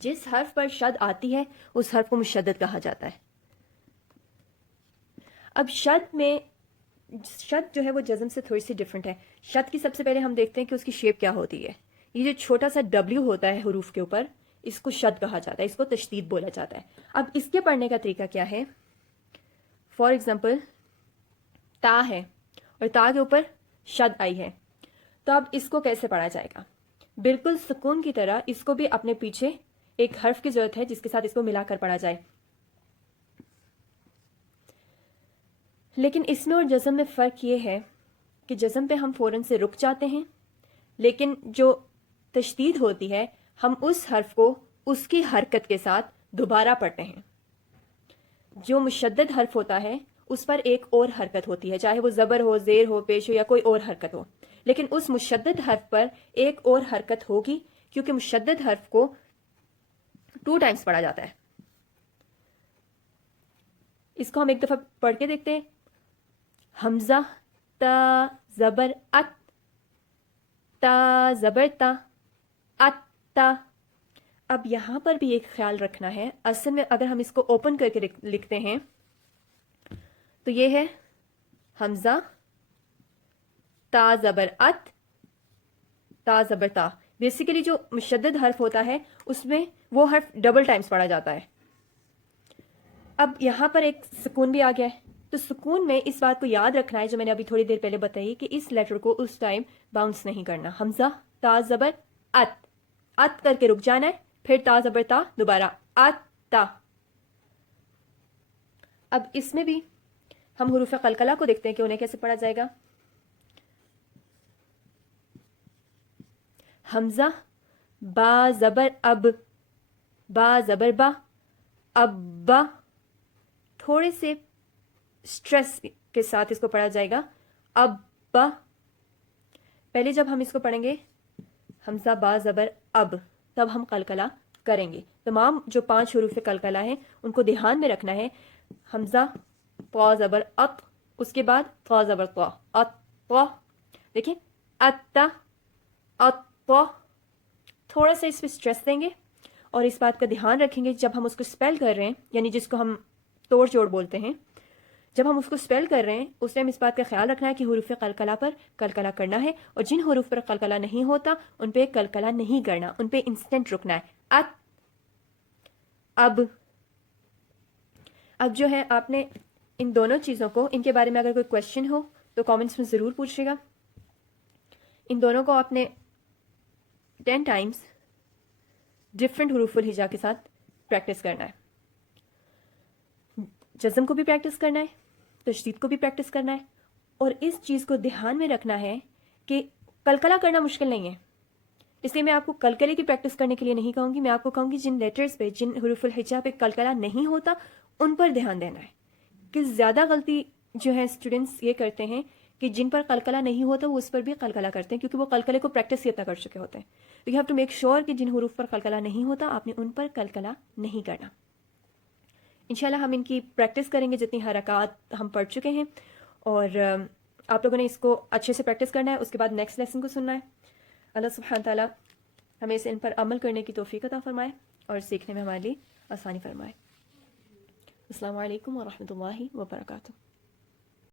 جس حرف پر شد آتی ہے اس حرف کو مشدد کہا جاتا ہے. اب شد میں شد جو ہے وہ جزم سے تھوڑی سی ڈفرینٹ ہے. شد کی سب سے پہلے ہم دیکھتے ہیں کہ اس کی شیپ کیا ہوتی ہے. یہ جو چھوٹا سا ڈبلیو ہوتا ہے حروف کے اوپر اس کو شد کہا جاتا ہے, اس کو تشدید بولا جاتا ہے. اب اس کے پڑھنے کا طریقہ کیا ہے؟ فار ایگزامپل تا ہے اور تا کے اوپر شد آئی ہے, تو اب اس کو کیسے پڑھا جائے گا؟ بالکل سکون کی طرح اس کو بھی اپنے پیچھے ایک حرف کی ضرورت ہے جس کے ساتھ اس کو ملا کر پڑھا جائے. لیکن اس میں اور جزم میں فرق یہ ہے کہ جزم پہ ہم فوراً سے رک جاتے ہیں, لیکن جو تشدید ہوتی ہے ہم اس حرف کو اس کی حرکت کے ساتھ دوبارہ پڑھتے ہیں. جو مشدد حرف ہوتا ہے اس پر ایک اور حرکت ہوتی ہے, چاہے وہ زبر ہو, زیر ہو, پیش ہو یا کوئی اور حرکت ہو, لیکن اس مشدد حرف پر ایک اور حرکت ہوگی کیونکہ مشدد حرف کو 2 ٹائمز پڑھا جاتا ہے. اس کو ہم ایک دفعہ پڑھ کے دیکھتے ہیں. حمزہ تا زبر ات, تا زبر تا, ات تا. اب یہاں پر بھی ایک خیال رکھنا ہے, اصل میں اگر ہم اس کو اوپن کر کے لکھتے ہیں تو یہ ہے حمزہ تا زبر ات, تا زبر تا. بیسیکلی جو مشدد حرف ہوتا ہے اس میں وہ حرف ڈبل ٹائمز پڑھا جاتا ہے. اب یہاں پر ایک سکون بھی آ گیا ہے, تو سکون میں اس بات کو یاد رکھنا ہے جو میں نے ابھی تھوڑی دیر پہلے بتائی کہ اس لیٹر کو اس ٹائم باؤنس نہیں کرنا. حمزہ تا زبر ات, ات کر کے رک جانا ہے, پھر تا زبر تا دوبارہ ات تا. اب اس میں بھی ہم حروف قلقلہ کو دیکھتے ہیں کہ انہیں کیسے پڑھا جائے گا. حمزہ با زبر اب, با زبر با, اب با. تھوڑے سے سٹریس کے ساتھ اس کو پڑھا جائے گا اب با. پہلے جب ہم اس کو پڑھیں گے حمزہ با زبر اب, تب ہم قلقلہ کریں گے. تمام جو 5 حروف قلقلہ ہیں ان کو دھیان میں رکھنا ہے. حمزہ طا زبر اط, اس کے بعد طا زبر طا, اط طا. دیکھیں اتا اط طا. تھوڑا سا اس پہ سٹریس دیں گے اور اس بات کا دھیان رکھیں گے جب ہم اس کو اسپیل کر رہے ہیں, یعنی جس کو ہم توڑ جوڑ بولتے ہیں, جب ہم اس کو اسپیل کر رہے ہیں اس ٹائم اس بات کا خیال رکھنا ہے کہ حروف قلقلہ پر قلقلہ کرنا ہے, اور جن حروف پر قلقلہ نہیں ہوتا ان پہ قلقلہ نہیں کرنا, ان پہ انسٹنٹ رکنا ہے. ات, اب. اب جو ہے آپ نے ان دونوں چیزوں کو, ان کے بارے میں اگر کوئی کوشچن ہو تو کامنٹس میں ضرور پوچھے گا. ان دونوں کو آپ نے 10 ٹائمز ڈفرینٹ حروف الہجا کے ساتھ پریکٹس کرنا ہے. جزم کو بھی پریکٹس کرنا ہے, تشدید کو بھی پریکٹس کرنا ہے, اور اس چیز کو دھیان میں رکھنا ہے کہ قلقلہ کرنا مشکل نہیں ہے. اس لیے میں آپ کو قلقلے کی پریکٹس کرنے کے لیے نہیں کہوں گی, میں آپ کو کہوں گی جن لیٹرز پہ, جن حروف الہجا پہ قلقلہ نہیں ہوتا ان پر دھیان دینا ہے. کہ زیادہ غلطی جو ہے اسٹوڈنٹس یہ کرتے ہیں کہ جن پر قلقلہ نہیں ہوتا وہ اس پر بھی قلقلہ کرتے ہیں, کیونکہ وہ قلقلے کو پریکٹس ہی اتنا کر چکے ہوتے ہیں. تو you have to make sure کہ جن حروف پر قلقلہ نہیں ہوتا آپ نے ان پر قلقلہ نہیں کرنا. انشاءاللہ ہم ان کی پریکٹس کریں گے جتنی حرکات ہم پڑھ چکے ہیں, اور آپ لوگوں نے اس کو اچھے سے پریکٹس کرنا ہے. اس کے بعد نیکسٹ لیسن کو سننا ہے. اللہ سبحانہ تعالیٰ ہمیں ان پر عمل کرنے کی توفیق عطا فرمائے اور سیکھنے میں ہمارے لیے آسانی فرمائے. السلام علیکم ورحمۃ اللہ وبرکاتہ.